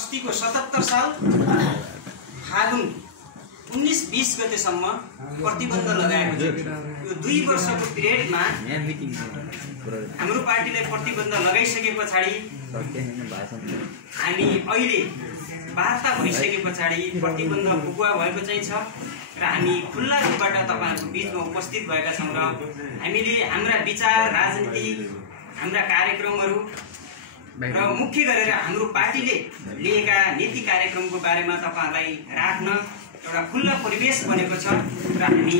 अस्तिको 77 साल फागुन 19-20 गतेसम्म प्रतिबन्ध लगाएको थियो। यो 2 वर्षको पिरियडमा हाम्रो पार्टीले प्रतिबन्ध लगाइसके पछाडि हामी अहिले वार्ता भइसके पछाडि प्रतिबन्ध फुकुवा भएको चाहिँ छ र हामी खुल्ला रूपबाट तपाईहरुको बीचमा उपस्थित भएका छौं र हामीले हाम्रा विचार, राजनीति, हाम्रा कार्यक्रमहरू र मुख्य गरेर हाम्रो पार्टीले लिएका नीति कार्यक्रमको बारेमा तपाईहरुलाई राख्न एउटा खुल्ला परिवेश बनेको छ र हामी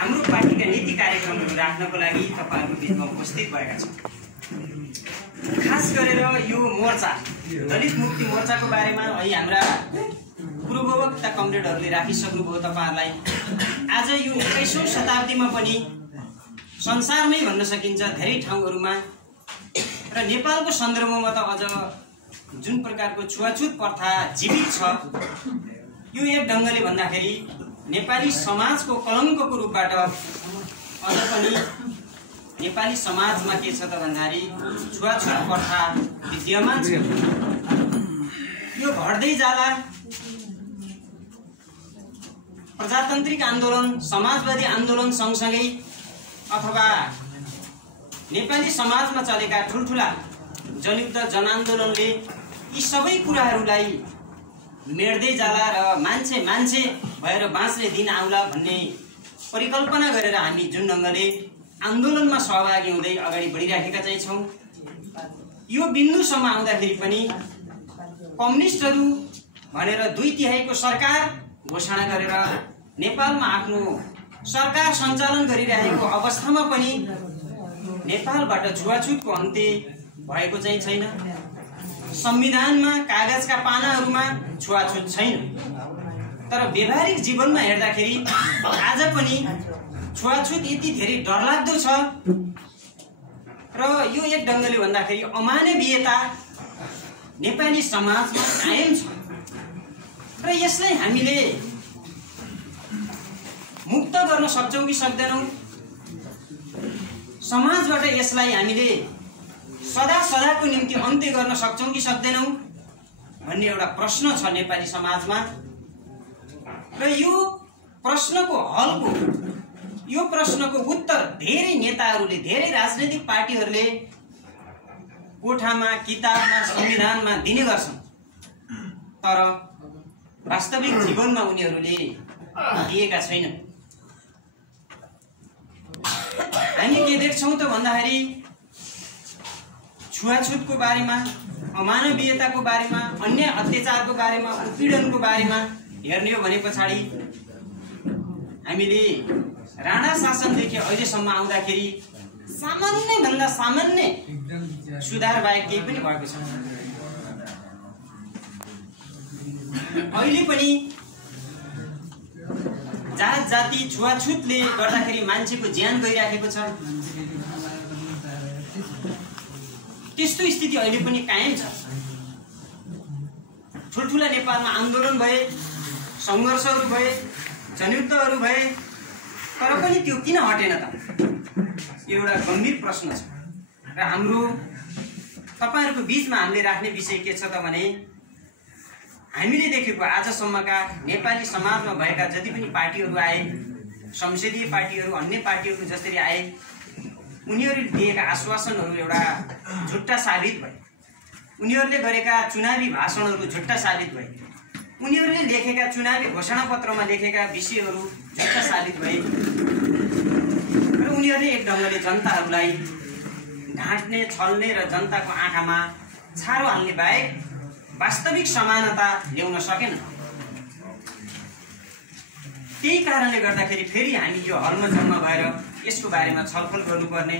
हाम्रो पार्टीका नीति कार्यक्रमहरू राख्नको लागि तपाईहरुको बीचमा उपस्थित भएका छौं। खास गरेर यो मोर्चा दलित मुक्ति मोर्चाको बारेमा अहिले हाम्रा पूर्ववक्ता कमरेडहरूले राखिसक्नुभयो तपाईहरुलाई। आज यो 21औं शताब्दीमा पनि संसारमै भन्न सकिन्छ धेरै ठाउँहरुमा र नेपालको सन्दर्भमा त अझ जुन प्रकारको छुवाछुत प्रथा जीवित छ यो एक ढंगले भन्दाखेरि नेपाली समाजको कलंकको रूपबाट अझ पनि नेपाली समाजमा के छ त भन्दाखेरि छुवाछुत प्रथा विद्यमान छ। यो घट्दै जाला प्रजातान्त्रिक आन्दोलन, समाजवादी आन्दोलन सँगसँगै अथवा नेपाली समाजमा चलेका ठुलठुला जनयुद्ध, जनआन्दोलनले यी सबै कुराहरूलाई मेड्दै जाला र मान्छे भएर बाँच्ने दिन आउला भन्ने परिकल्पना गरेर हामी जुन ढंगले आन्दोलनमा सहभागी हुँदै अगाडि बढिराखेका चाहिँ छौं। यो बिन्दुसम्म आउँदाखेरि पनि कम्युनिस्टहरू भनेर 2/3 सरकार घोषणा गरेर नेपालमा आफ्नो सरकार सञ्चालन गरिरहेको अवस्थामा पनि नेपालबाट छुवाछुतको अन्त्य भएको चाहिँ छैन। संविधानमा कागजका पानाहरूमा छुवाछुत छैन, तर व्यावहारिक जीवनमा हेर्दाखेरि आज पनि छुवाछुत यति धेरै डरलाग्दो छ र यो एक ढंगले भन्दाखेरि अमानवीयता नेपाली समाजमा कायम छ र यसलाई हामीले मुक्त गर्न सक्छौं कि सक्दैनौं? समाजबाट यसलाई हामीले सदाको निम्ति अन्त्य गर्न सक्छौं कि सक्दैनौं भन्ने एउटा प्रश्न छ नेपाली समाजमा र यो प्रश्नको उत्तर धेरै नेताहरूले, धेरै राजनैतिक पार्टीहरूले कोठामा, किताबमा, संविधानमा दिने गर्छन्, तर वास्तविक जीवनमा उनीहरूले दिएका छैनन्। हामी के देख्छौं त भन्दाखेरि छुवाछुतको बारेमा, अमानवीयताको बारेमा, अन्य अत्याचारको बारेमा, उत्पीडनको बारेमा हेर्ने हो भने पछाडि हामीले राणा शासनदेखि अहिलेसम्म आउँदाखेरि सामान्य भन्दा सामान्य सुधार बाहेक केही पनि भएको छैन। अहिले पनि जात जाति छुवाछुतले गर्दाखेरि मान्छेको ज्यान गइराखेको छ। त्यस्तो स्थिति अहिले पनि कायम छ। ठुलठुला नेपालमा आन्दोलन भए, संघर्षहरू भए, जनयुद्धहरू भए, तर पनि त्यो किन हटेन त? यो एउटा गम्भीर प्रश्न छ र हाम्रो तपाईहरुको बीचमा हामीले राख्ने विषय के छ त भने हामीले देखेको आजसम्मका नेपाली समाजमा भएका जति पनि पार्टीहरू आए, संसदीय पार्टीहरू, अन्य पार्टीहरू जसरी आए, उनीहरूले दिएका आश्वासनहरू एउटा झुट्टा साबित भए। उनीहरूले गरेका चुनावी भाषणहरू झुट्टा साबित भए। उनीहरूले लेखेका चुनावी घोषणापत्रमा लेखेका विषयहरू झुट्टा साबित भए र उनीहरूले एक ढंगले जनताहरूलाई ढाँट्ने, छल्ने र जनताको आँखामा छारो हाल्ने बाहेक वास्तविक समानता ल्याउन सकेन। त्यही कारणले गर्दाखेरि फेरि हामी यो हर्मजम्मा भएर यसको बारेमा छलफल गर्नुपर्ने,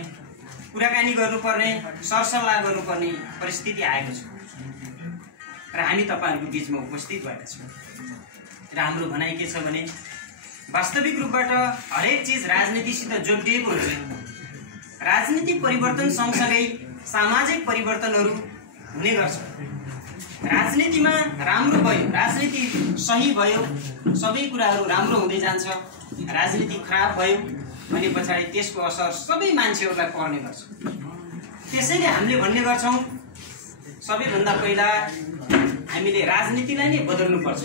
कुराकानी गर्नुपर्ने, सरसल्लाह गर्नुपर्ने परिस्थिति आएको छ र हामी तपाईहरुको बीचमा उपस्थित भएका छौं। र हाम्रो भनाइ के छ भने वास्तविक रूपबाट हरेक चीज राजनीतिसित जोडिएको हुन्छ। राजनीतिक परिवर्तन सँगसँगै सामाजिक परिवर्तनहरू हुने गर्छ। राजनीतिमा राम्रो भयो, राजनीति सही भयो, सबै कुराहरू राम्रो हुँदै जान्छ। राजनीति खराब भयो भने पछाडि त्यसको असर सबै मान्छेहरूलाई पर्ने गर्छ। त्यसैले हामीले भन्ने गर्छौं सबैभन्दा पहिला हामीले हामीले राजनीतिलाई नै बदल्नुपर्छ।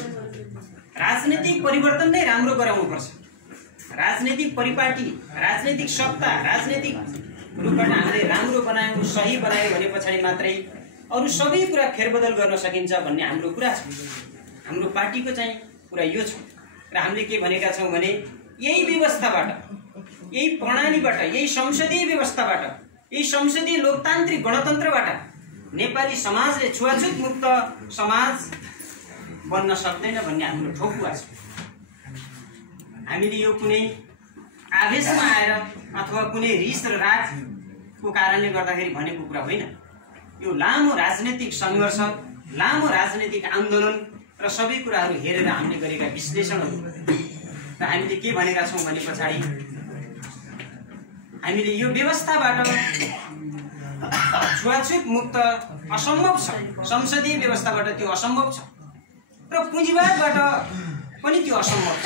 राजनीतिक परिवर्तन नै राम्रो गराउनुपर्छ। राजनीतिक परिपाटी, राजनीतिक सत्ता, राजनीतिक रूपबाट हामीले राम्रो बनायौँ, सही बनायौँ भने पछाडि मात्रै अरू सबै कुरा फेरबदल गर्न सकिन्छ भन्ने हाम्रो कुरा छ। हाम्रो पार्टीको चाहिँ कुरा यो छ र हामीले के भनेका छौँ भने यही व्यवस्थाबाट, यही प्रणालीबाट, यही संसदीय व्यवस्थाबाट, यही संसदीय लोकतान्त्रिक गणतन्त्रबाट नेपाली समाजले छुवाछुत मुक्त समाज बन्न सक्दैन भन्ने हाम्रो ठोकुवा छ। हामीले यो कुनै आवेशमा आएर अथवा कुनै रिस र रागको कारणले गर्दाखेरि भनेको कुरा होइन। यो लामो राजनीतिक सङ्घर्ष, लामो राजनीतिक आन्दोलन र सबै कुराहरू हेरेर हामीले गरेका विश्लेषणहरू र हामीले के भनेका छौँ भने पछाडि हामीले यो व्यवस्थाबाट छुवाछुत मुक्त असम्भव छ, संसदीय व्यवस्थाबाट त्यो असम्भव छ र पुँजीवादबाट पनि त्यो असम्भव छ।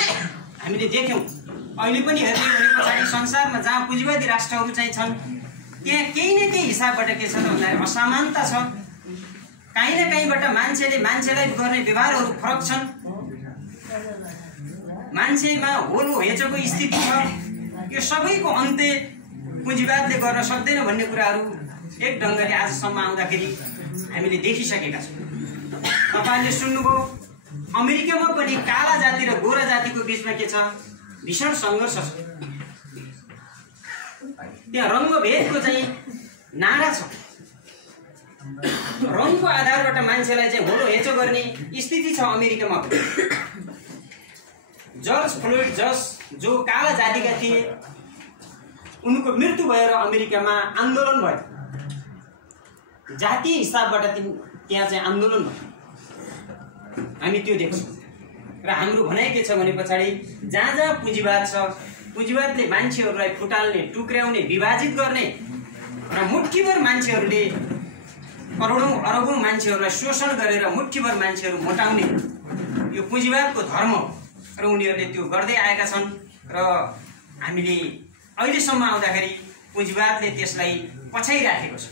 हामीले देख्यौँ अहिले पनि हेर्ने भने पछाडि संसारमा जहाँ पुँजीवादी राष्ट्रहरू चाहिँ छन् त्यहाँ केही न केही हिसाबबाट के छ त भन्दाखेरि असमानता छ। काहीँ न काहीँबाट मान्छेले मान्छेलाई गर्ने व्यवहारहरू फरक छन्, मान्छेमा होलो हेचोको स्थिति छ। यो सबैको अन्त्य पुँजीवादले गर्न सक्दैन भन्ने कुराहरू एक ढङ्गले आजसम्म आउँदाखेरि हामीले देखिसकेका छौँ। तपाईँले सुन्नुभयो अमेरिकामा पनि काला जाति र गोरा जातिको बिचमा के छ, भीषण सङ्घर्ष छ। त्यहाँ रङ्गभेदको चाहिँ नारा छ। रङको आधारबाट मान्छेलाई चाहिँ होलो हेचो गर्ने स्थिति छ अमेरिकामा। जर्ज फ्लोइड जो काला जातिका थिए उनको मृत्यु भएर अमेरिकामा आन्दोलन भयो। जातीय हिसाबबाट त्यहाँ चाहिँ आन्दोलन भयो। हामी त्यो देख्छौँ र हाम्रो भनाइ के छ भने पछाडि जहाँ जहाँ पुँजीवाद छ, पुँजीवादले मान्छेहरूलाई फुटाल्ने, टुक्र्याउने, विभाजित गर्ने र मुठ्ठीभर मान्छेहरूले, करोडौँ अरबौँ मान्छेहरूलाई शोषण गरेर मुठ्ठीभर मान्छेहरू मोटाउने यो पुँजीवादको धर्म र उनीहरूले त्यो गर्दै आएका छन्। र हामीले अहिलेसम्म आउँदाखेरि पुँजीवादले त्यसलाई पछाइराखेको छ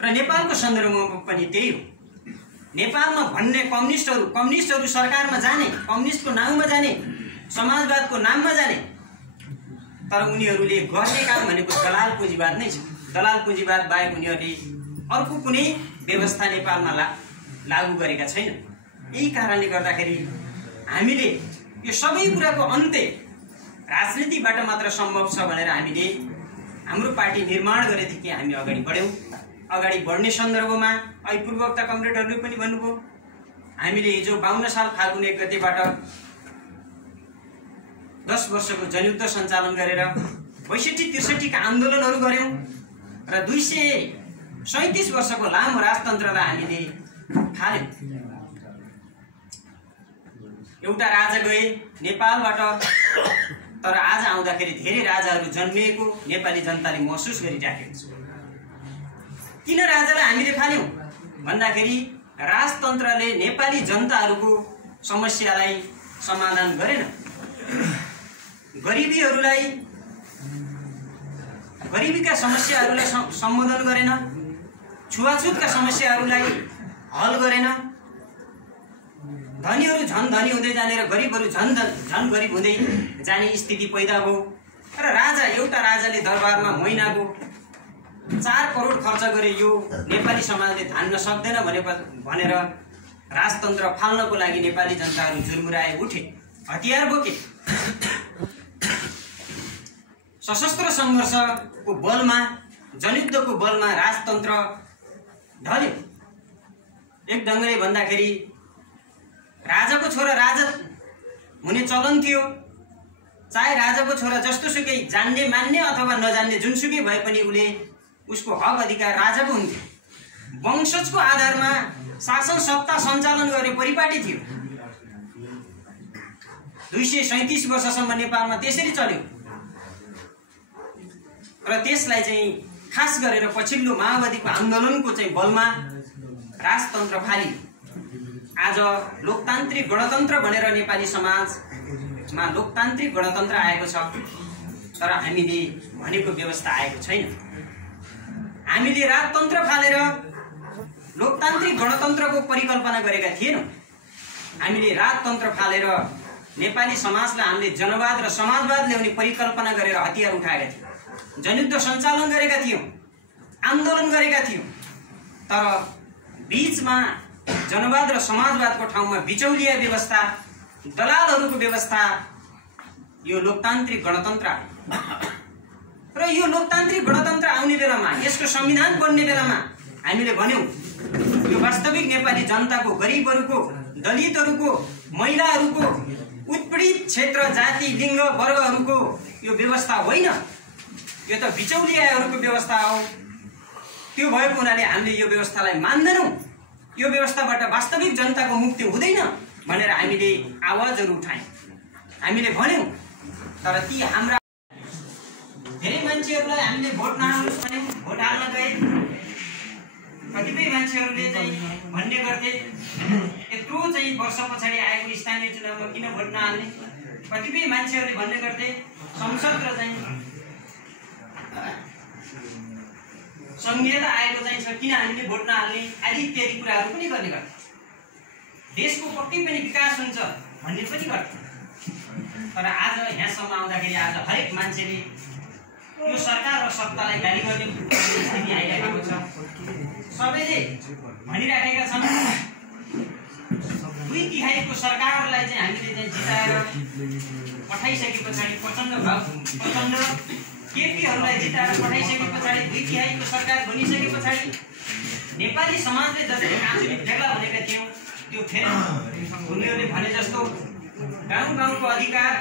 र नेपालको सन्दर्भमा पनि त्यही हो। नेपालमा भन्ने कम्युनिस्टहरू सरकारमा जाने, कम्युनिस्टको नाउँमा जाने, समाजवादको नाममा जाने, तर उनीहरूले गर्ने काम भनेको दलाल पुँजीवाद नै छ। दलाल पुँजीवाद बाहेक उनीहरूले अर्को कुनै व्यवस्था नेपालमा लागू गरेका छैन। यही कारणले गर्दाखेरि हामीले यो सबै कुराको अन्त्य राजनीतिबाट मात्र सम्भव छ भनेर हामीले हाम्रो पार्टी निर्माण गरेदेखि हामी अगाडि बढ्यौँ। अगाडि बढ्ने सन्दर्भमा अहिले पूर्ववक्ता कमरेडहरूले पनि भन्नुभयो, हामीले हिजो 52 साल फाल्गुन 1 गतेबाट 10 वर्षको जनयुद्ध सञ्चालन गरेर 62-63 का आन्दोलनहरू गऱ्यौँ र 237 वर्षको लामो राजतन्त्रलाई हामीले थाल्यौँ। एउटा राजा गए नेपालबाट, तर आज आउँदाखेरि धेरै राजाहरू जन्मिएको नेपाली जनताले महसुस गरिराखेको छ। किन राजालाई हामीले फाल्यौँ भन्दाखेरि राजतन्त्रले नेपाली जनताहरूको समस्यालाई समाधान गरेन। गरिबीका समस्याहरूलाई सम्बोधन गरेन, छुवाछुतका समस्याहरूलाई हल गरेन। धनीहरू झन् धनी हुँदै जाने र गरिबहरू झन् गरिब हुँदै जाने स्थिति पैदा भयो र एउटा राजाले दरबारमा महिनाको 4 करोड खर्च गरे यो नेपाली समाजले धान्न सक्दैन भनेर राजतन्त्र फाल्नको लागि नेपाली जनताहरू जुर्मुराए, उठे, हतियार बोके। सशस्त्र सङ्घर्षको बलमा, जनयुद्धको बलमा राजतन्त्र ढल्यो। एक ढङ्गले भन्दाखेरि राजाको छोरा राजा हुने चलन थियो। चाहे राजाको छोरा जस्तोसुकै जान्ने मान्ने अथवा नजान्ने जुनसुकै भए पनि उसको हक अधिकार राजाको हुन्थ्यो। वंशजको आधारमा शासन सत्ता सञ्चालन गर्ने परिपाटी थियो। 237 वर्षसम्म नेपालमा त्यसरी चल्यो र त्यसलाई चाहिँ खास गरेर पछिल्लो माओवादीको आन्दोलनको चाहिँ बलमा राजतन्त्र फालियो। आज लोकतान्त्रिक गणतन्त्र भनेर नेपाली समाजमा लोकतान्त्रिक गणतन्त्र आएको छ, तर हामीले भनेको व्यवस्था आएको छैन। हामीले राजतन्त्र फालेर लोकतान्त्रिक गणतन्त्रको परिकल्पना गरेका थिएनौँ। हामीले राजतन्त्र फालेर नेपाली समाजलाई हामीले जनवाद र समाजवाद ल्याउने परिकल्पना गरेर हतियार उठाएका थियौँ, जनयुद्ध सञ्चालन गरेका थियौँ, आन्दोलन गरेका थियौँ। तर बीचमा जनवाद र समाजवादको ठाउँमा बिचौलिया व्यवस्था, दलालहरूको व्यवस्था, यो लोकतान्त्रिक गणतन्त्र र यो लोकतान्त्रिक गणतन्त्र आउने बेलामा, यसको संविधान बन्ने बेलामा हामीले भन्यौँ यो वास्तविक नेपाली जनताको, गरिबहरूको, दलितहरूको, महिलाहरूको, उत्पीडित क्षेत्र, जाति, लिङ्ग, वर्गहरूको यो व्यवस्था होइन, यो त बिचौलियाहरूको व्यवस्था हो। त्यो भएको हुनाले हामीले यो व्यवस्थालाई मान्दैनौँ, यो व्यवस्थाबाट वास्तविक जनताको मुक्ति हुँदैन भनेर हामीले आवाजहरू उठायौँ, हामीले भन्यौँ। तर ती हाम्रा धेरै मान्छेहरूलाई हामीले भोट नहाल्नुहोस् भन्यौँ, भोट हाल्न गए। कतिपय मान्छेहरूले चाहिँ भन्ने गर्थे यत्रो चाहिँ वर्ष पछाडि आएको स्थानीय चुनावमा किन भोट नहाल्ने। कतिपय मान्छेहरूले भन्ने गर्थे संसद र चाहिँ संहिता आएको चाहिँ छ, किन हामीले भोट नहाल्ने आदि इत्यादि कुराहरू पनि गर्ने गर्थे। देशको पक्कै पनि विकास हुन्छ भन्ने पनि गर्थे। तर आज यहाँसम्म आउँदाखेरि आज हरेक मान्छेले यो सरकार र सत्तालाई गाली गर्ने स्थिति आइरहेको छ। सबैले भनिराखेका छन् 2/3 सरकारलाई चाहिँ हामीले चाहिँ जिताएर पठाइसके पछाडि प्रचण्ड केपीहरूलाई जिताएर पठाइसके पछाडि 2/3 सरकार बनिसके पछाडि नेपाली समाजले जसरी आफूले फेर्ला भनेका थियौँ त्यो फेरि उनीहरूले भने जस्तो गाउँ गाउँको अधिकार,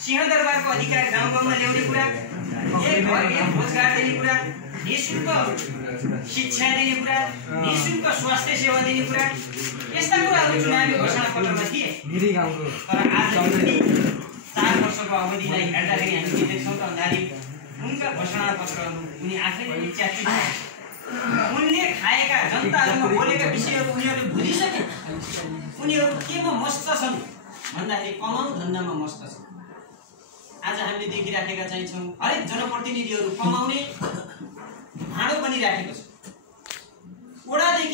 सिंहदरबारको अधिकार गाउँ गाउँमा ल्याउने कुरा, एक घर एक रोजगार दिने कुरा, निःशुल्क शिक्षा दिने कुरा, निःशुल्क स्वास्थ्य सेवा दिने कुरा, यस्ता कुराहरू चुनावी घोषणापत्रमा थिए। तर आज 4 वर्षको अवधिलाई हेर्दाखेरि हामी के देख्छौँ त भन्दाखेरि उनका घोषणापत्रहरू उनी आफै पनि च्यातित भए। उनले खाएका, जनताहरूमा बोलेका विषयहरू उनीहरूले भुलिसके। उनीहरू केमा मस्त छन् भन्दाखेरि कमाउ धन्दामा मस्त छन्। आज हामीले देखिराखेका चाहिँ छौँ हरेक जनप्रतिनिधिहरू कमाउने भाँडो बनिराखेको छ। वडादेखि